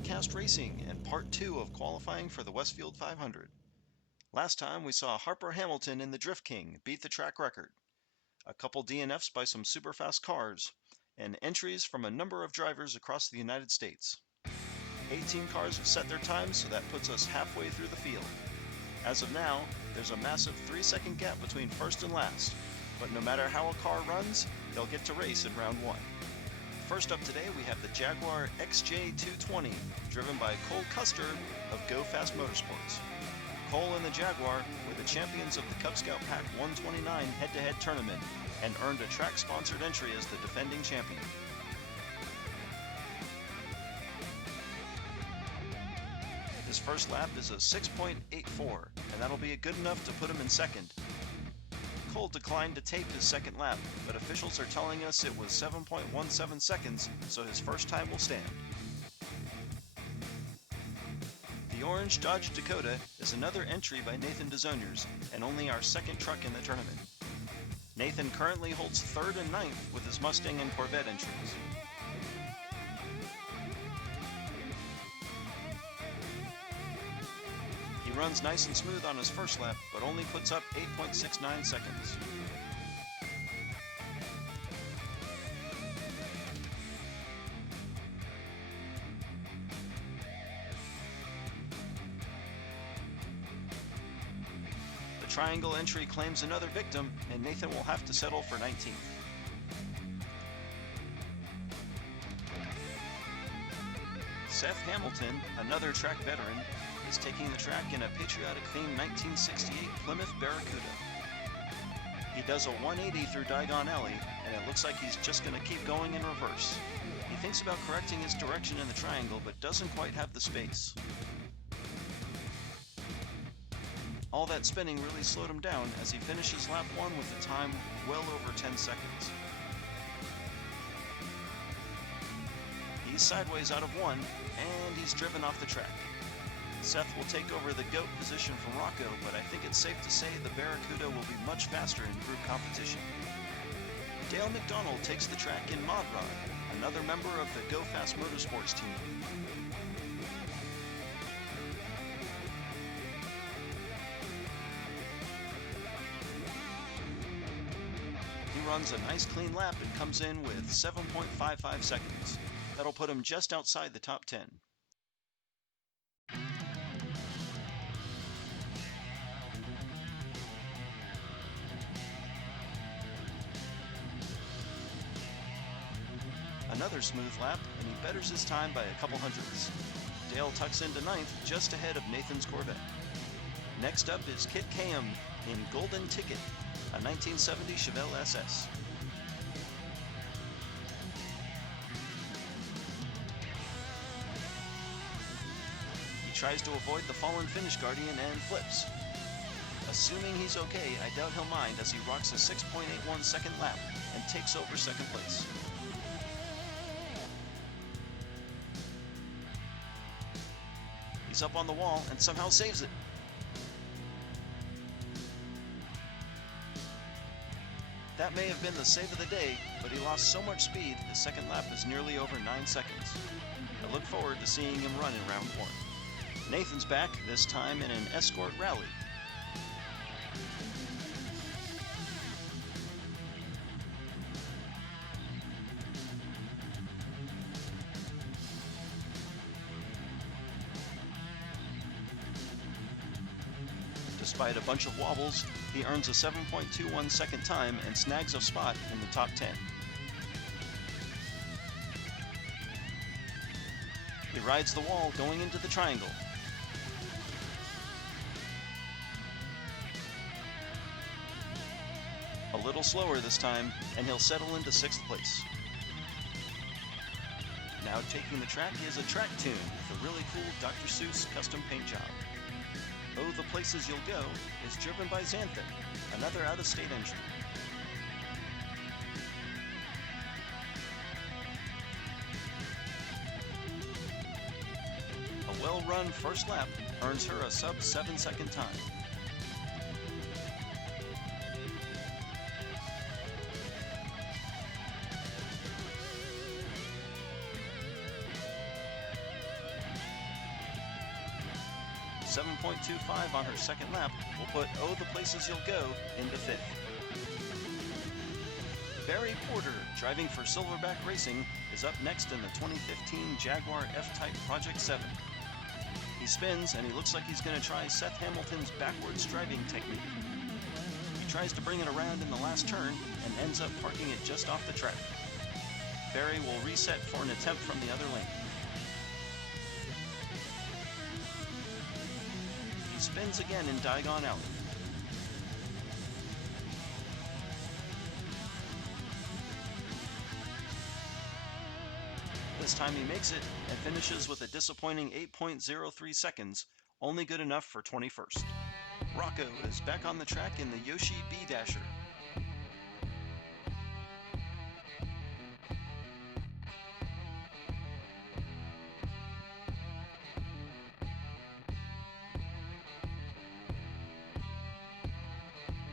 Diecast Racing and part 2 of qualifying for the Westfield 500. Last time we saw Harper Hamilton in the Drift King beat the track record, a couple DNFs by some super fast cars, and entries from a number of drivers across the United States. 18 cars have set their times, so that puts us halfway through the field. As of now, there's a massive 3-second gap between first and last, but no matter how a car runs, they'll get to race in round 1. First up today, we have the Jaguar XJ220, driven by Cole Custer of Go Fast Motorsports. Cole and the Jaguar were the champions of the Cub Scout Pack 129 head-to-head tournament and earned a track-sponsored entry as the defending champion. His first lap is a 6.84, and that'll be good enough to put him in second. Cole declined to tape his second lap, but officials are telling us it was 7.17 seconds, so his first time will stand. The orange Dodge Dakota is another entry by Nathan Desaulniers, and only our second truck in the tournament. Nathan currently holds 3rd and 9th with his Mustang and Corvette entries. He runs nice and smooth on his first lap, but only puts up 8.69 seconds. The triangle entry claims another victim, and Nathan will have to settle for 19th. Seth Hamilton, another track veteran, is taking the track in a patriotic-themed 1968 Plymouth Barracuda. He does a 180 through Diagon Alley, and it looks like he's just going to keep going in reverse. He thinks about correcting his direction in the triangle, but doesn't quite have the space. All that spinning really slowed him down as he finishes lap 1 with a time well over 10 seconds. He's sideways out of 1, and he's driven off the track. Seth will take over the GOAT position from Rocco, but I think it's safe to say the Barracuda will be much faster in group competition. Dale McDonald takes the track in Mod Rod, another member of the Go Fast Motorsports team. He runs a nice clean lap and comes in with 7.55 seconds. That'll put him just outside the top 10. Another smooth lap, and he betters his time by a couple hundredths. Dale tucks into 9th, just ahead of Nathan's Corvette. Next up is Kit Kayem in Golden Ticket, a 1970 Chevelle SS. He tries to avoid the fallen finish guardian and flips. Assuming he's okay, I doubt he'll mind as he rocks a 6.81 second lap and takes over second place. He's up on the wall and somehow saves it. That may have been the save of the day, but he lost so much speed, his second lap is nearly over 9 seconds. I look forward to seeing him run in round 1. Nathan's back, this time in an Escort Rally. Despite a bunch of wobbles, he earns a 7.21 second time and snags a spot in the top 10. He rides the wall going into the triangle. A little slower this time, and he'll settle into 6th place. Now taking the track is a track tune with a really cool Dr. Seuss custom paint job. Oh, the Places You'll Go is driven by Xanthippe, another out-of-state entry. A well-run first lap earns her a sub-7 second time. 7.25 on her second lap will put Oh the Places You'll Go into 5th. Barry Porter, driving for Silverback Racing, is up next in the 2015 Jaguar F-Type Project 7. He spins, and he looks like he's going to try Seth Hamilton's backwards driving technique. He tries to bring it around in the last turn and ends up parking it just off the track. Barry will reset for an attempt from the other lane. He spins again in Diagon Alley. This time he makes it and finishes with a disappointing 8.03 seconds, only good enough for 21st. Rocco is back on the track in the Yoshi B-Dasher.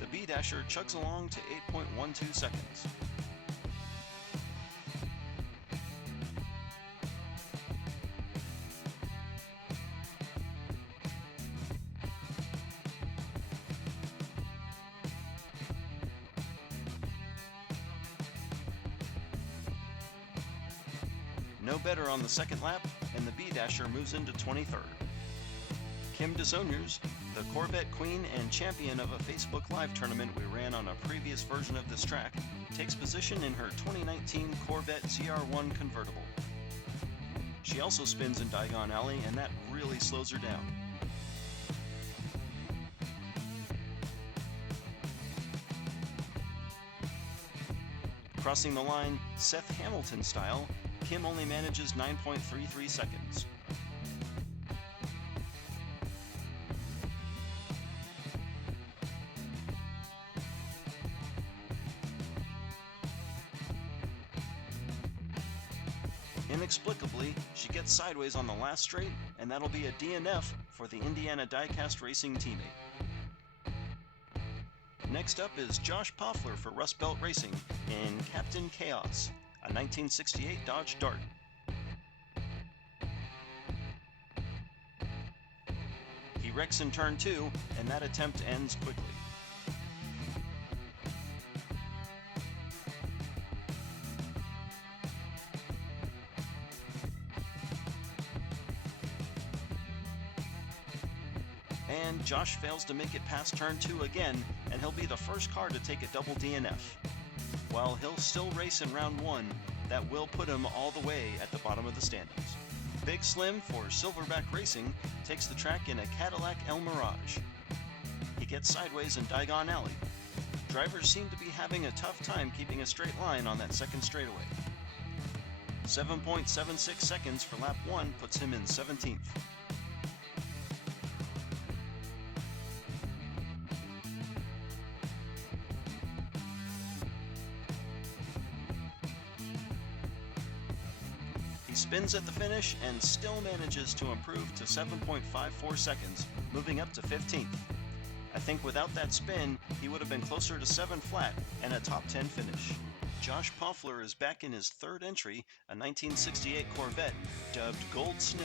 The B-Dasher chugs along to 8.12 seconds. No better on the second lap, and the B-Dasher moves into 23rd. Kim Desaulniers, the Corvette queen and champion of a Facebook Live tournament we ran on a previous version of this track, takes position in her 2019 Corvette ZR1 convertible. She also spins in Diagon Alley, and that really slows her down. Crossing the line, Seth Hamilton style, Kim only manages 9.33 seconds. Inexplicably, she gets sideways on the last straight, and that'll be a DNF for the Indiana Diecast Racing teammate. Next up is Josh Paufler for Rust Belt Racing in Captain Chaos, a 1968 Dodge Dart. He wrecks in turn 2, and that attempt ends quickly. And Josh fails to make it past turn 2 again, and he'll be the first car to take a double DNF. While he'll still race in round 1, that will put him all the way at the bottom of the standings. Big Slim for Silverback Racing takes the track in a Cadillac El Mirage. He gets sideways in Diagon Alley. Drivers seem to be having a tough time keeping a straight line on that second straightaway. 7.76 seconds for lap 1 puts him in 17th. He spins at the finish and still manages to improve to 7.54 seconds, moving up to 15th. I think without that spin, he would have been closer to 7 flat and a top 10 finish. Josh Paufler is back in his third entry, a 1968 Corvette, dubbed Gold Snow.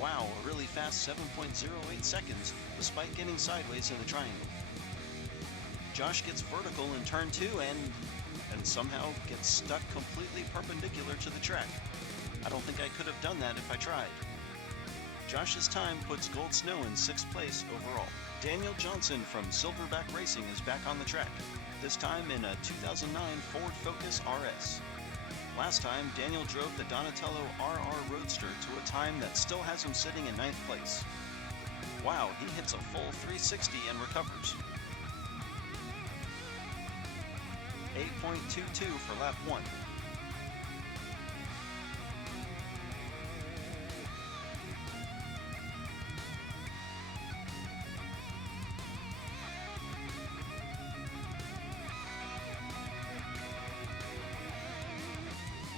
Wow, a really fast 7.08 seconds, despite getting sideways in the triangle. Josh gets vertical in turn 2 and somehow gets stuck completely perpendicular to the track. I don't think I could have done that if I tried. Josh's time puts Gold Snow in 6th place overall. Daniel Johnson from Silverback Racing is back on the track, this time in a 2009 Ford Focus RS. Last time, Daniel drove the Donatello RR Roadster to a time that still has him sitting in 9th place. Wow, he hits a full 360 and recovers. 8.22 for lap 1.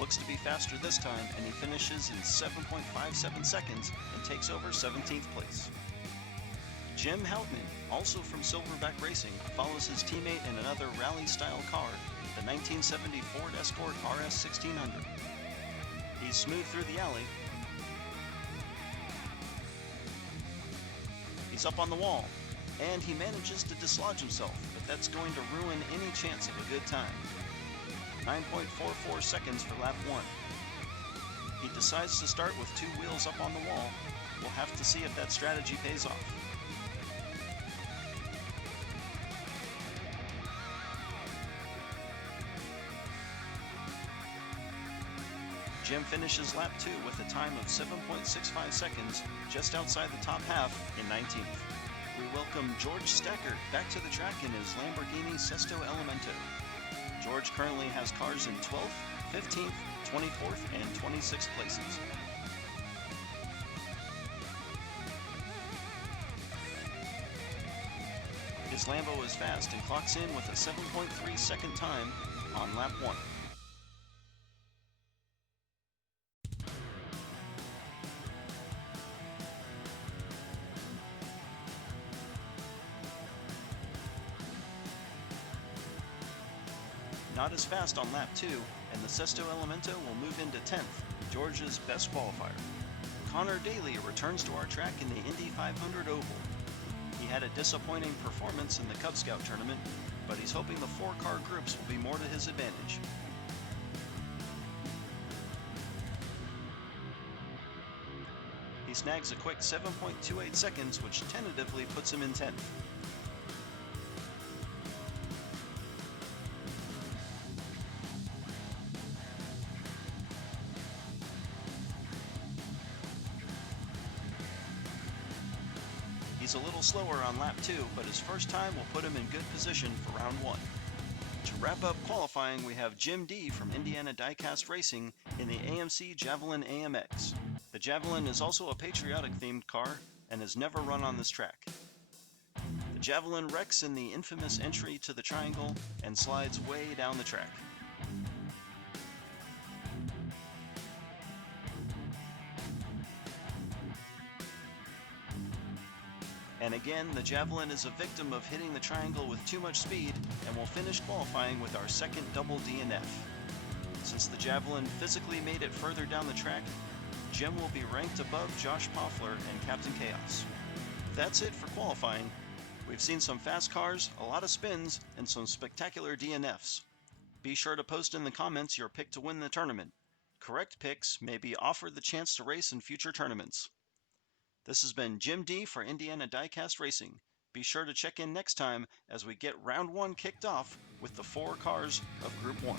Looks to be faster this time, and he finishes in 7.57 seconds and takes over 17th place. Jim Houtman, also from Silverback Racing, follows his teammate in another rally-style car, the 1970 Ford Escort RS 1600. He's smooth through the alley. He's up on the wall, and he manages to dislodge himself, but that's going to ruin any chance of a good time. 9.44 seconds for lap 1. He decides to start with 2 wheels up on the wall. We'll have to see if that strategy pays off. Jim finishes lap 2 with a time of 7.65 seconds, just outside the top half in 19th. We welcome George Stackert back to the track in his Lamborghini Sesto Elemento. George currently has cars in 12th, 15th, 24th, and 26th places. His Lambo is fast and clocks in with a 7.3 second time on lap 1. Not as fast on lap 2, and the Sesto Elemento will move into 10th, George's best qualifier. Conor Daly returns to our track in the Indy 500 Oval. He had a disappointing performance in the Cub Scout tournament, but he's hoping the 4-car groups will be more to his advantage. He snags a quick 7.28 seconds, which tentatively puts him in 10th. He's a little slower on lap 2, but his first time will put him in good position for round 1. To wrap up qualifying, we have Jim D from Indiana Diecast Racing in the AMC Javelin AMX. The Javelin is also a patriotic-themed car and has never run on this track. The Javelin wrecks in the infamous entry to the triangle and slides way down the track. And again, the Javelin is a victim of hitting the triangle with too much speed and will finish qualifying with our second double DNF. Since the Javelin physically made it further down the track, Jim will be ranked above Josh Paufler and Captain Chaos. That's it for qualifying. We've seen some fast cars, a lot of spins, and some spectacular DNFs. Be sure to post in the comments your pick to win the tournament. Correct picks may be offered the chance to race in future tournaments. This has been Jim D for Indiana Diecast Racing. Be sure to check in next time as we get round 1 kicked off with the 4 cars of Group 1.